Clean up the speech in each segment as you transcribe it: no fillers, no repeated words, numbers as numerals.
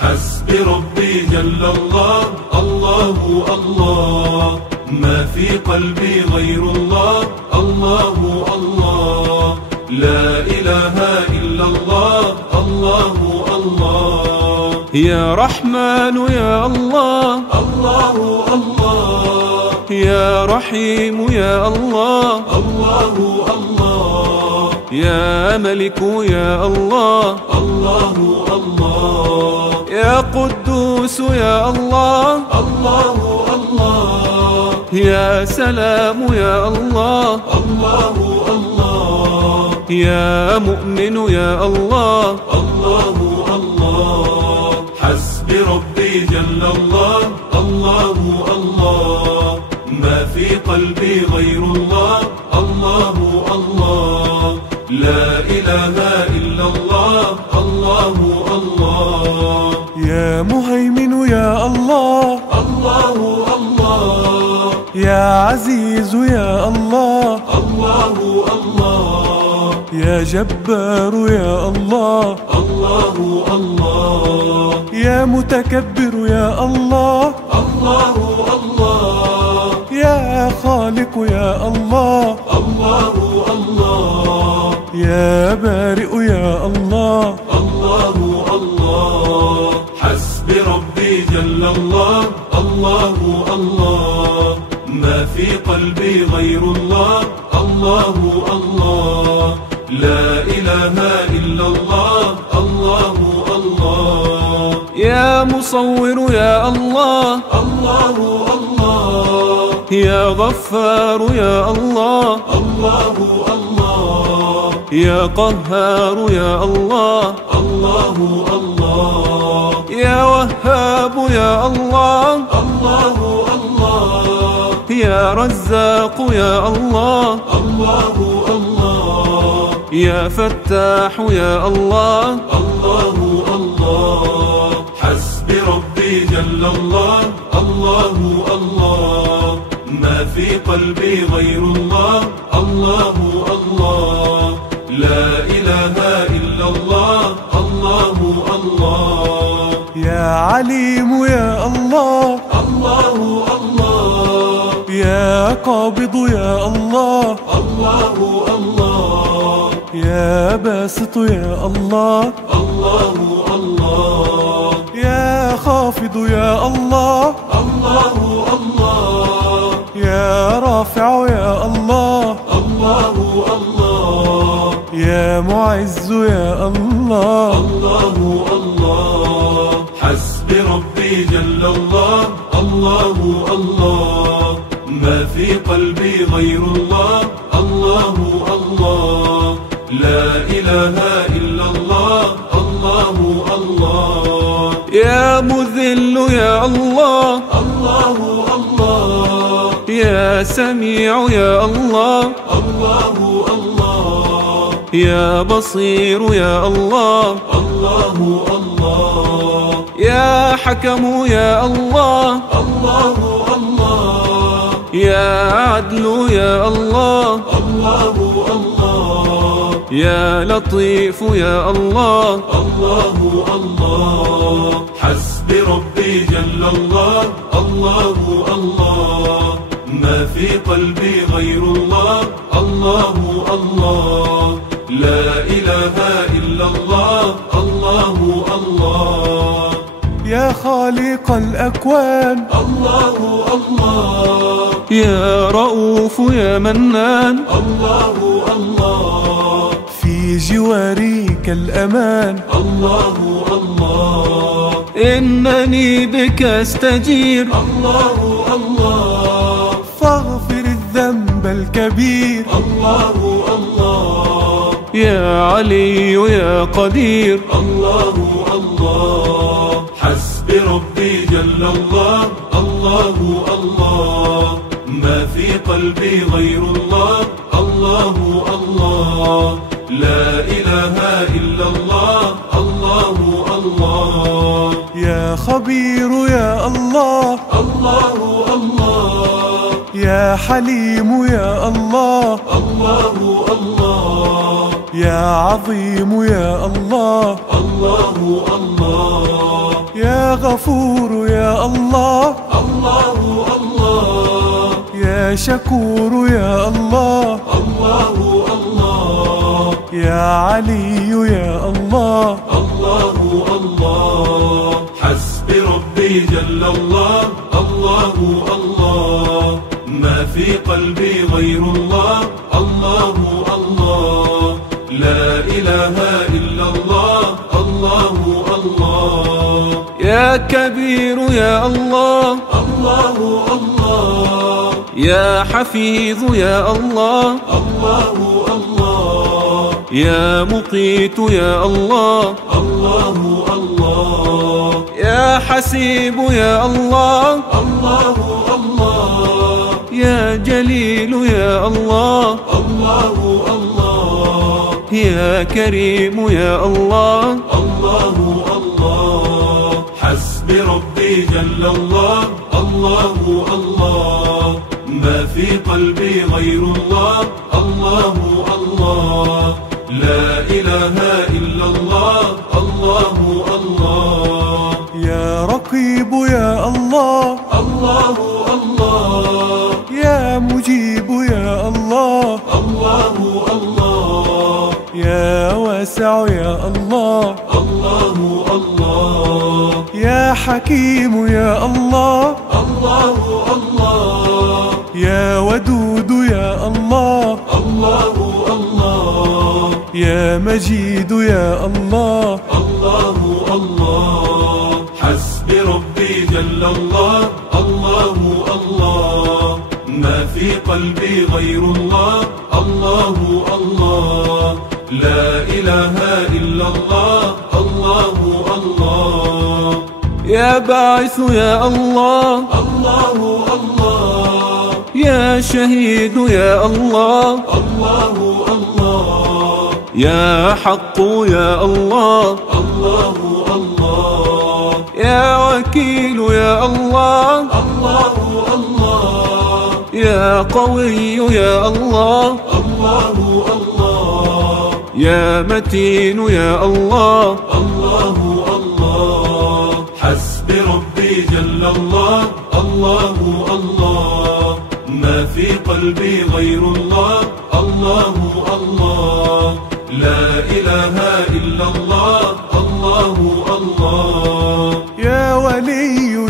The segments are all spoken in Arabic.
حسبي ربي جل الله، الله الله، ما في قلبي غير الله، الله الله، لا إله إلا الله، الله الله. يا رحمن يا الله، الله الله، يا رحيم يا الله، الله الله، يا ملك يا الله، الله الله، يا قدوس يا الله، الله الله، يا سلام يا الله، الله الله، يا مؤمن يا الله، الله الله. حسبي ربي جل الله، الله الله، ما في قلبي غير الله، الله الله، لا إله إلا الله، الله الله. يا مهيمن يا الله، الله الله، يا عزيز يا الله، الله الله، يا جبار يا الله، الله الله، يا متكبر يا الله، الله الله، يا خالق يا الله، الله الله، يا بارئ يا الله، الله الله. حسبي ربي جل الله، الله الله، ما في قلبي غير الله، الله الله، لا إله إلا الله، الله الله. يا مصور يا الله، الله الله، يا غفار يا الله، الله الله، يا قهار يا الله، الله الله، يا وهاب يا الله، الله الله، يا رزاق يا الله، الله الله، يا فتاح يا الله، الله الله. حسبي ربي جل الله، الله الله، ما في قلبي غير الله، الله الله، لا إله إلا الله، الله الله. يا عليم يا الله، الله الله، يا قابض يا الله، الله الله، يا باسط يا الله، الله الله، يا خافض يا الله، الله الله، يا رافع يا الله، الله الله، يا معز يا الله، الله الله. حسبي ربي جل الله، الله الله، ما في قلبي غير الله، الله الله، لا إله إلا الله، الله الله. يا مذل يا الله، الله الله، يا سميع يا الله، الله الله، يا بصير يا الله، الله الله، يا حكم يا الله، الله الله، يا عدل يا الله، الله الله، يا لطيف يا الله، الله الله. حسبي ربي جل الله، الله الله، ما في قلبي غير الله، الله الله، لا إله إلا الله، الله الله. يا خالق الأكوان، الله الله، يا رؤوف يا منان، الله الله، في جوارك الأمان، الله الله، إنني بك أستجير، الله الله، فاغفر الذنب الكبير، الله الله، يا علي يا قدير، الله الله. حسبي ربي جل الله، الله الله، ما في قلبي غير الله، الله الله، لا إله إلا الله، الله الله. يا خبير يا الله، الله الله، يا حليم يا الله، الله الله، يا عظيم يا الله، الله الله، يا غفور يا الله، الله الله، يا شكور يا الله، الله الله، يا علي يا الله، الله الله. حسبي ربي جل الله، الله الله، ما في قلبي غير الله، الله الله، لا إله إلا الله، الله الله. يا كبير يا الله، الله الله، يا حفيظ يا الله، الله الله، يا مقيت يا الله، الله الله، يا حسيب يا الله، الله الله، يا جليل يا الله، الله الله، يا كريم يا الله، الله الله. حسبي ربي جل الله، الله الله، ما في قلبي غير الله، الله الله، لا إله إلا الله، الله الله. يا رقيب يا الله، الله الله، يا مجيب يا الله، الله الله، يا واسع يا الله، الله الله، يا حكيم يا الله، الله الله، يا ودود يا الله، الله الله، يا مجيد يا الله، الله الله. حسبي ربي جل الله، الله الله، ما في قلبي غير الله، الله الله، لا إله إلا الله، الله الله. يا باعث يا الله، الله الله، يا شهيد يا الله، الله الله، يا حق يا الله، الله الله، يا وكيل يا الله، الله الله، يا قوي يا الله، الله الله، يا متين يا الله، الله الله. حسبي ربي جل الله، الله الله، ما في قلبي غير الله، الله الله، لا إله إلا الله، الله الله. يا ولي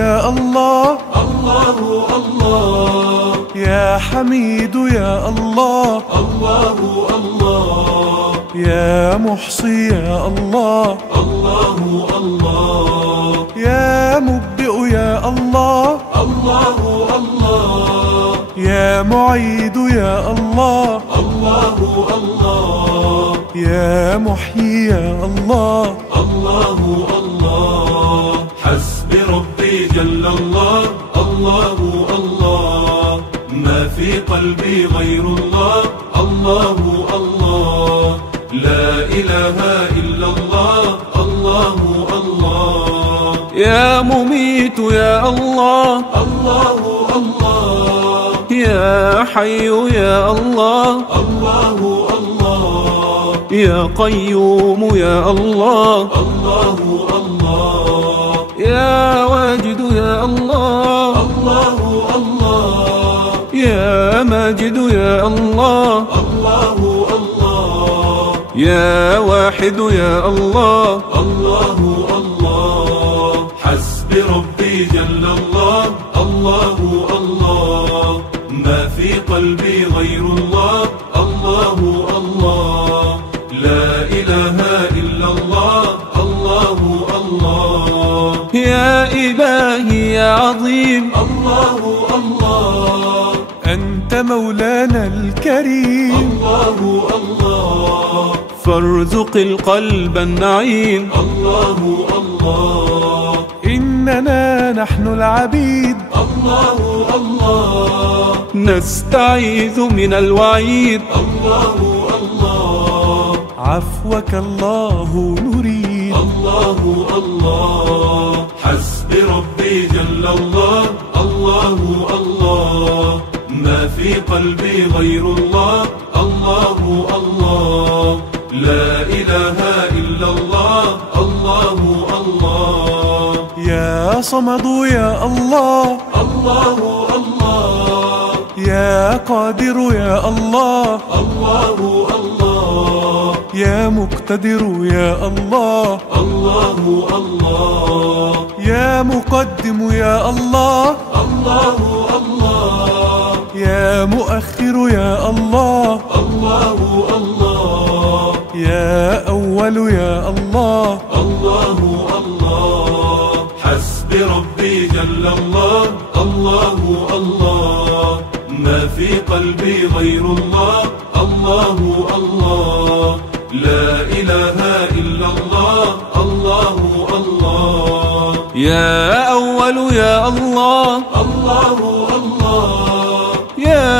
يا الله، الله الله، يا حميد يا الله، الله الله، يا محصي يا الله، الله الله، يا مبدئ يا الله، الله الله، يا معيد يا الله، الله الله، يا محيي يا الله، الله الله. حسبي ربي جل الله، الله الله، ما في قلبي غير الله، الله الله، لا إله إلا الله، الله الله. يا مميت يا الله، الله الله، يا حي يا الله، الله الله، يا قيوم يا الله، الله الله، يا واجد يا الله، الله الله، يا ماجد يا الله، الله الله، يا واحد يا الله، الله الله. حسبي ربي جل الله، الله الله، ما في قلبي غير الله، الله الله، لا إله إلا الله، الله الله. يا إلهي يا عظيم، الله الله، أنت مولانا الكريم، الله الله، فارزق القلب النعيم، الله الله، إننا نحن العبيد، الله الله، نستعيذ من الوعيد، الله الله، عفوك الله نريد، الله الله. حسبي ربي جل الله، الله الله، ما في قلبي غير الله، الله الله، لا إله إلا الله، الله الله. صمد يا الله، الله الله، يا قادر يا الله، الله الله، يا مقتدر يا الله، الله الله، يا مقدم يا الله، الله الله، يا مؤخر يا الله، الله الله، يا أول يا الله، الله الله، حسبي ربي جل الله، الله الله، ما في قلبي غير الله، الله الله، لا إله إلا الله، الله الله، يا أول يا الله، الله الله، يا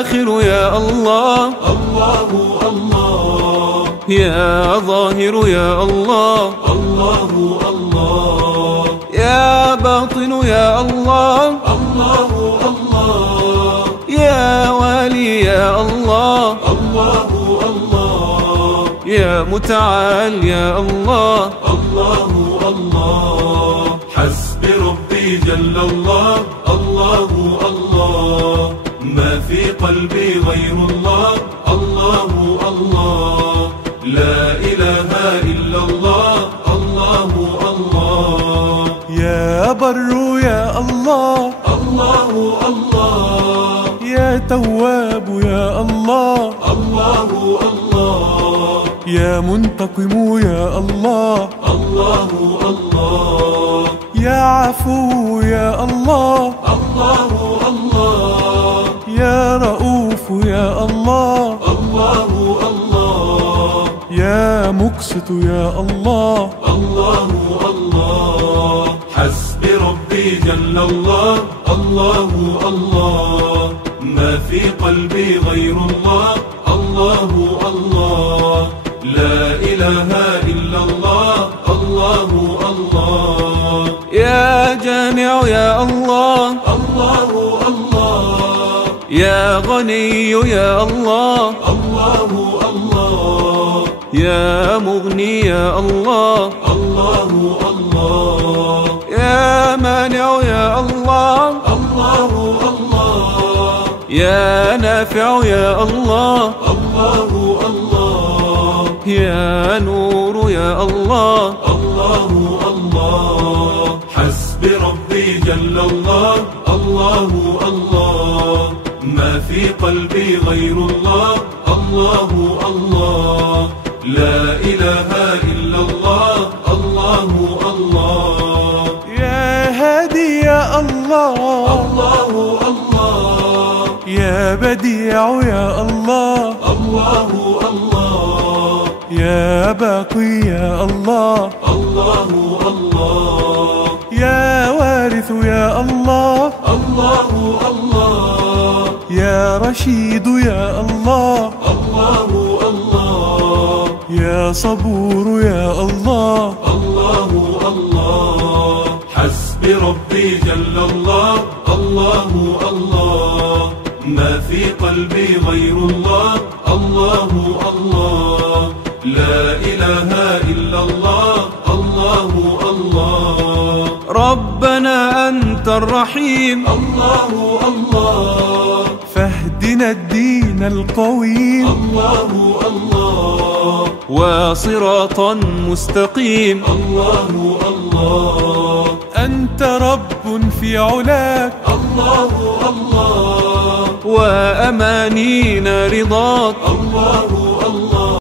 آخر يا الله، الله الله، يا ظاهر يا الله، الله الله، يا باطن يا الله، الله الله، يا والي يا الله، الله الله، يا متعال يا الله، الله الله، حسبي ربي جل الله، الله الله، ما في قلبي غير الله، الله الله، لا إله إلا الله، الله الله، يا بر يا الله، الله الله، يا تواب يا الله، الله الله، يا منتقم يا الله، الله الله، يا عفو يا الله، الله الله، يا رؤوف يا الله، الله الله، يا مقسط يا الله، الله الله، حسبي ربي جل الله، الله الله، ما في قلبي غير الله، الله الله، لا إله إلا الله، الله الله، يا جامع يا الله، الله الله، يا غني يا الله، الله الله، يا مغني يا الله، الله الله، يا مانع يا الله، الله الله، يا نافع يا الله، الله الله، يا نور يا الله، الله الله، حسبي ربي جل الله، الله الله، ما في قلبي غير الله، الله الله، لا إله إلا الله، الله الله، يا هادي يا الله، الله الله، يا بديع يا الله، الله الله، يا باقي يا الله، الله الله، يا وارث يا الله، الله الله، يا رشيد يا الله، الله الله، يا صبور يا الله، الله الله، حسبي ربي جل الله، الله الله، ما في قلبي غير الله، الله الله، لا إله إلا الله، الله الله، ربنا أنت الرحيم، الله الله، فاهدنا الدين القويم، الله الله، وصراطا مستقيم، الله الله، أنت رب في علاك، الله الله، وأمانينا رضاك، الله